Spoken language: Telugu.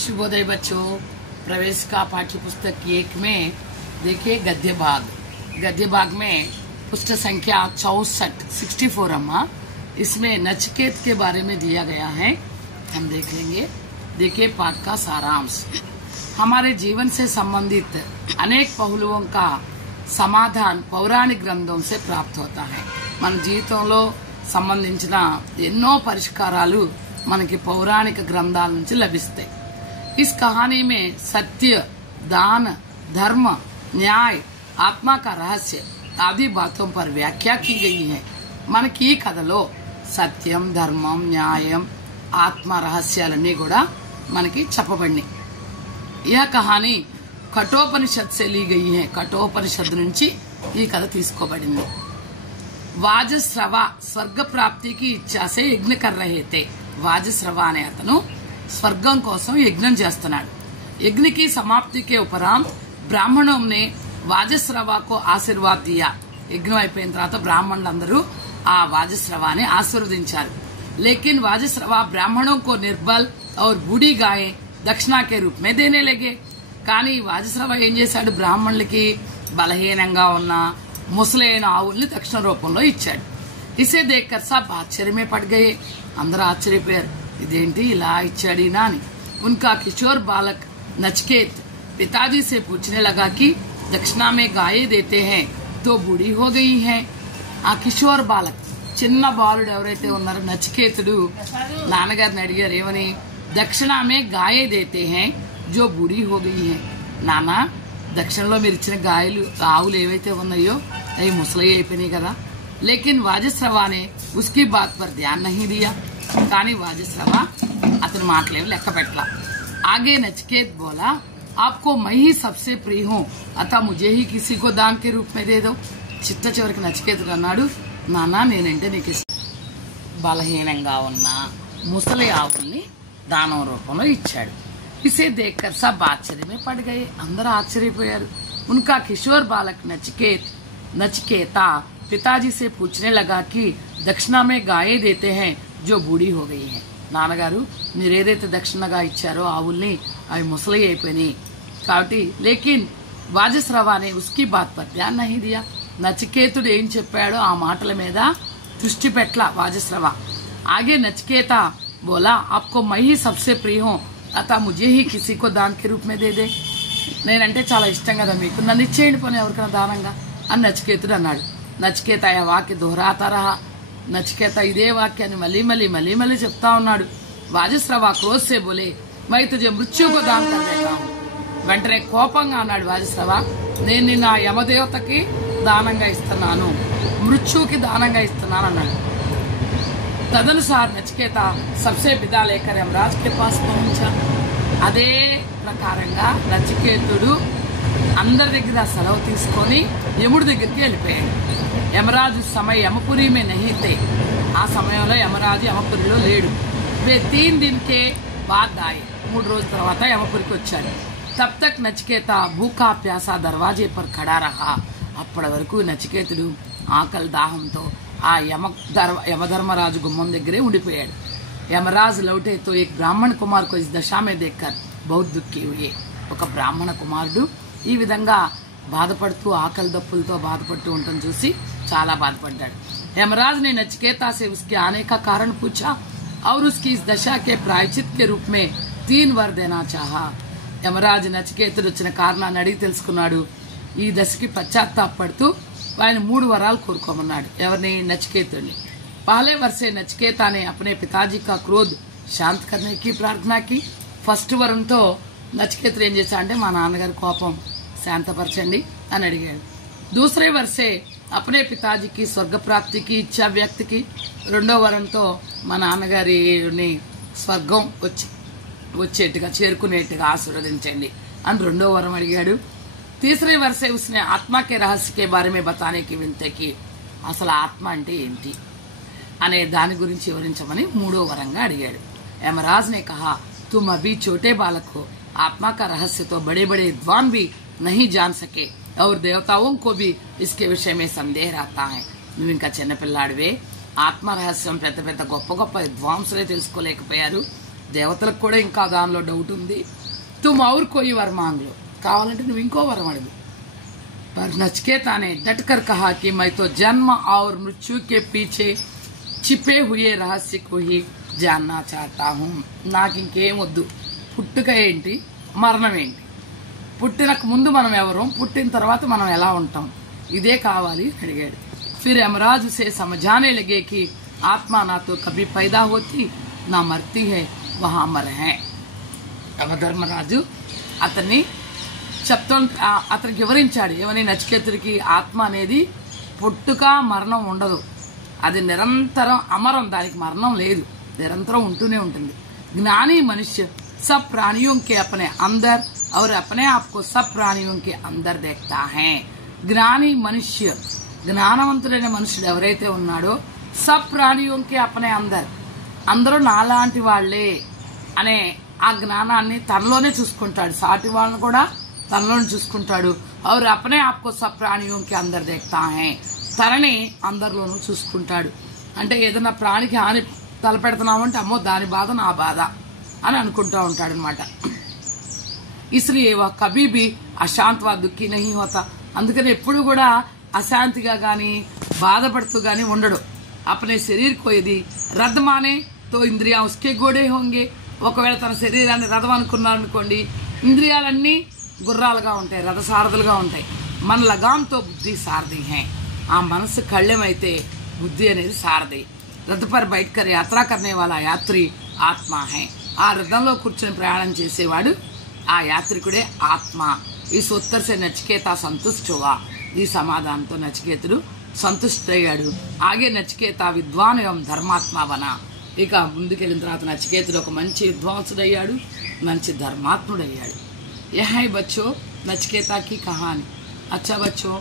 शुभोदय बच्चों। प्रवेश का पाठ्य पुस्तक 1 में देखिए गद्य भाग में पुस्तक संख्या 64 अम्मा, इसमें नचिकेत के बारे में दिया गया है, हम देख लेंगे। देखिए पाठ का सारांश। हमारे जीवन से संबंधित अनेक पहलुओं का समाधान पौराणिक ग्रंथों से प्राप्त होता है। मन जीविతంలో సంబంధించిన ఎన్నో పరిష్కారాలు మనకి పౌరాణిక గ్రంథాల నుంచి లభిస్తాయి। इस कहानी में सत्य, दान, धर्म, न्याय, आत्मा का रहस्य आदि बातों पर व्याख्या की गई है। मन की कथलो सत्यम, धर्मम, न्यायम, आत्मा रहस्यालన్నీ కూడా మనకి చెప్పబడినాయి। यह कहानी कठोपनिषद से ली गई है। कठोपनिषद నుంచి ఈ కథ తీసుకోబడింది। वाजस्रव स्वर्ग प्राप्ति की इच्छा से यज्ञ कर रहे थे। वाजस्रव అనే అతను स्वर्गం కోసం यज्ञం చేస్తున్నాడు। यज्ञ की समाप्ति के उपरांत ब्राह्मणों ने वाजस्रव को आशीर्वाद दिया। यज्ञం అయిపోయిన తర్వాత బ్రాహ్మణులందరూ ఆ వాజస్రవాని ఆశీర్వదించారు। लेकिन वाजस्रव ब्राह्मणों को निर्बल और बूढ़ी गायें दक्षिणा के रूप में देने लगे। కానీ వాజస్రవ ఏం చేశాడు, బ్రాహ్మణులకి బలహీనంగా ఉన్న ముసలైన ఆవుల్ని దక్షిణ రూపంలో ఇచ్చాడు। इसे देखकर सब आश्चर्य में पड़ गए। అందరూ ఆశ్చర్యపోయారు, ఇదేంటి ఇలా ఇచ్చాడినా అని। उनका किशोर बालक नचिकेत पिताजी से पूछने लगा कि दक्षिणा में गायें देते हैं तो बूढ़ी हो गई है। ఆ కిషోర్ బాలక్ చిన్న బాలుడు ఎవరైతే ఉన్నారో నచికేతుడు నాన్నగారిని అడిగారు, ఏమని? దక్షిణా మే గాయే దేతే హై జో బూఢీ హో గయి హై। నాన్న, దక్షిణలో మీరు ఇచ్చిన గాయలు ఆవులు ఏవైతే ఉన్నాయో అవి ముసలయ్య అయిపోయినాయి కదా। लेकिन वाजस्रव ने उसकी बात पर ध्यान नहीं दिया। కానీ वाजस्रव అతని మాటలేవి లెక్క పెట్టలా। आगे नचिकेत बोला, आपको मैं ही सबसे प्रिय हूँ, अतः मुझे ही किसी को दान के रूप में दे दो। చిట్ట చివరికి నచికేతుడు అన్నాడు, నాన్న నేనంటే నీకు బలహీనంగా ఉన్న ముసలి ఆవుల్ని దానం రూపంలో ఇచ్చాడు। इसे देखकर सब आश्चर्य में पड़ गए। అందరూ ఆశ్చర్యపోయారు। उनका किशोर बालक नचिकेता पिताजी से पूछने लगा कि दक्षिणा में गायें देते हैं जो बूढ़ी हो गई है। నాన్నగారు మీరేదైతే దక్షిణగా ఇచ్చారో ఆవుల్ని అవి ముసలి అయిపోయినాయి కాబట్టి। लेकिन वाजस्रव ने उसकी बात पर ध्यान नहीं दिया। నచికేతుడు ఏం చెప్పాడో ఆ మాటల మీద దృష్టి పెట్టల वाजस्रव। आगे नचिकेता बोला, आपको मैं ही सबसे प्रिय हूँ, अतः मुझे ही किसी को दान के रूप में दे दे। నేనంటే చాలా ఇష్టం కదా మీకు, నన్ను ఇచ్చేయండి పోనీ ఎవరికైనా దానంగా అని నచికేతుడు అన్నాడు। నచికేత ఆ వాక్య దోహరాతా రహా। నచికేత ఇదే వాక్యాన్ని మళ్ళీ మళ్ళీ మళ్ళీ మళ్ళీ చెప్తా ఉన్నాడు। वाजस्रव क्रोध से बोले, मैं तुझे मृत्यु को दान कर देता हूँ। వెంటనే కోపంగా అన్నాడు वाजस्रव, నేను నిన్న యమదేవతకి దానంగా ఇస్తున్నాను, మృత్యుకి దానంగా ఇస్తున్నాను అన్నాడు। तदनुसार नचिकेता सबसे विदा लेकर यमराज के पास पहुंचा। అదే ప్రకారంగా నచికేతుడు అందరి దగ్గర సెలవు తీసుకొని యముడి దగ్గరికి వెళ్ళిపోయాడు। యమరాజు समय यमपुरी में नहीं थे। ఆ సమయంలో యమరాజు యమపురిలో లేడు। वे 3 दिन के बाद आए। 3 రోజుల తర్వాత యమపురికి వచ్చాడు। तब तक नचिकेता भूखा प्यासा दरवाजे पर खड़ा रहा। అప్పటి వరకు నచికేతుడు ఆకలి దాహంతో ఆ యమధర్మరాజు గుమ్మం దగ్గరే ఉండిపోయాడు। यमराज लौटे तो एक ब्राह्मण कुमार को इस दशा में देखकर बहुत दुखी हुए। ఒక బ్రాహ్మణ కుమారుడు ఈ విధంగా బాధపడుతూ ఆకలి దప్పులతో బాధపడుతూ ఉండటం చూసి చాలా బాధపడ్డాడు। यमराज ने नचिकेता से उसके आने का कारण पूछा और उसकी इस दशा के प्रायश्चित के रूप में 3 वर देना चाहा। यमराज నచికేతుడు వచ్చిన కారణాన్ని అడిగి తెలుసుకున్నాడు। ఈ దశకి పశ్చాత్తాపడుతూ ఆయన 3 వరాలు కోరుకోమన్నాడు। ఎవరిని? నచికేతుడిని। पहले वर्ष से नचिकेता ने अपने पिताजी का क्रोध शांत करने की प्रार्थना की। फर्स्ट వరంతో నచికేతుడు ఏం చేశాడంటే మా నాన్నగారి కోపం శాంతపరచండి అని అడిగాడు। दूसरे वर्ष से अपने पिताजी की स्वर्ग प्राप्ति की इच्छा व्यक्त की। రెండో వరంతో మా నాన్నగారిని స్వర్గం వచ్చేట్టుగా చేరుకునేట్టుగా ఆశీర్వదించండి అని రెండో వరం అడిగాడు। तीसरे वर्ष से उसने आत्मा के रहस्य के बारे में बताने की विनती की। అసలు ఆత్మ అంటే ఏంటి అనే దాని గురించి వివరించమని 3వ వరంగా అడిగాడు। यमराज ने कहा, तुम अभी छोटे बालक हो, आत्मा का रहस्य तो बड़े बड़े विद्वान भी नहीं जान सके और देवताओं को भी इसके विषय में संदेह रहता है। నువ్వు ఇంకా చిన్నపిల్లాడివే, ఆత్మ రహస్యం పెద్ద పెద్ద గొప్ప గొప్ప విద్వాంసులే తెలుసుకోలేకపోయారు, దేవతలకు కూడా ఇంకా దానిలో డౌట్ ఉంది. తుమ్ ఔర్ కోయి వర్ మాంగ్ లో, కావాలంటే నువ్వు ఇంకో వరం అడుగు. पर नचिकेता ने डटकर कहा कि मैं तो जन्म और मृत्यु के पीछे छिपे हुए रहस्य को ही जानना चाहता हूँ. నాకు ఇంకేం వద్దు, పుట్టుక ఏంటి, మరణం ఏంటి, పుట్టినకు ముందు మనం ఎవరు, పుట్టిన తర్వాత మనం ఎలా ఉంటాం, ఇదే కావాలి అడిగాడు. फिर यमराज उसे समझाने लगे कि आत्मा ना तो कभी पैदा होती ना मरती है, वहां अमर है. యమధర్మరాజు అతన్ని అతనికి వివరించాడు. ఏమని? నచికేతుడికి ఆత్మ అనేది పుట్టుక మరణం ఉండదు, అది నిరంతరం అమరం, దానికి మరణం లేదు, నిరంతరం ఉంటూనే ఉంటుంది. జ్ఞాని మనుష్య सब प्राणियों के अपने अंदर और अपने आप को सब प्राणियों के अंदर देखता है. జ్ఞాని మనుష్య, జ్ఞానవంతుడైన మనుషుడు ఎవరైతే ఉన్నాడో సబ్ ప్రాణియోంకి అపనే అందరూ నాలాంటి వాళ్లే అనే ఆ జ్ఞానాన్ని తనలోనే చూసుకుంటాడు, సాటి వాళ్ళని కూడా తనలోనే చూసుకుంటాడు. और अपने आप को सब प्राणियों के अंदर देखता है, తనని అందరిలోనూ చూసుకుంటాడు. అంటే ఏదైనా ప్రాణికి హాని తలపెడుతున్నామంటే అమ్మో దాని బాధ నా బాధ అని అనుకుంటూ ఉంటాడు అనమాట. इसलिए वह कभी भी अशांत व दुखी नहीं होता. అందుకని ఎప్పుడు కూడా అశాంతిగా గాని బాధపడుతూ గాని ఉండడు. अपने शरीर को यदि रद्द माने तो इंद्रियां उसके घोड़े होंगे. ఒకవేళ తన శరీరాన్ని రథం అనుకున్నారనుకోండి, ఇంద్రియాలన్నీ గుర్రాలుగా ఉంటాయి, రథసారథులుగా ఉంటాయి. మన లగాంతో బుద్ధి సారథి హై, ఆ మనసు కళ్ళెమైతే బుద్ధి అనేది సారథి. రథ పర్ బైఠ్ కర్ యాత్రా కర్నే వాలా యాత్రి ఆత్మ హై, ఆ రథంలో కూర్చొని ప్రయాణం చేసేవాడు ఆ యాత్రికుడే ఆత్మ. ఈ ఉత్తర్ సే నచికేత సంతుష్ట హువా, ఈ సమాధానంతో నచికేతుడు సంతుష్టయ్యాడు. ఆగే నచికేత విద్వాన్ ఏవం ధర్మాత్మ బనా. ఇక ముందుకెళ్ళిన తర్వాత నచికేతుడు ఒక మంచి విద్వాంసుడయ్యాడు, మంచి ధర్మాత్ముడయ్యాడు. యహ్ హై బచ్చో నచికేతా కి కహాని. అచ్చా బచ్చో.